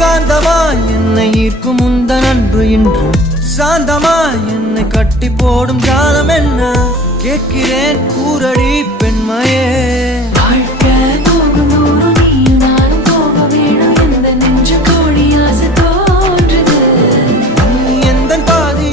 காந்தமா என்னை ஈர்க்கும் முந்தன் அன்று இன்று சாந்தமா என்னை கட்டி போடும் காலம் என்ன கேட்கிறேன் கூரடி பெண்மையே எந்த பாதி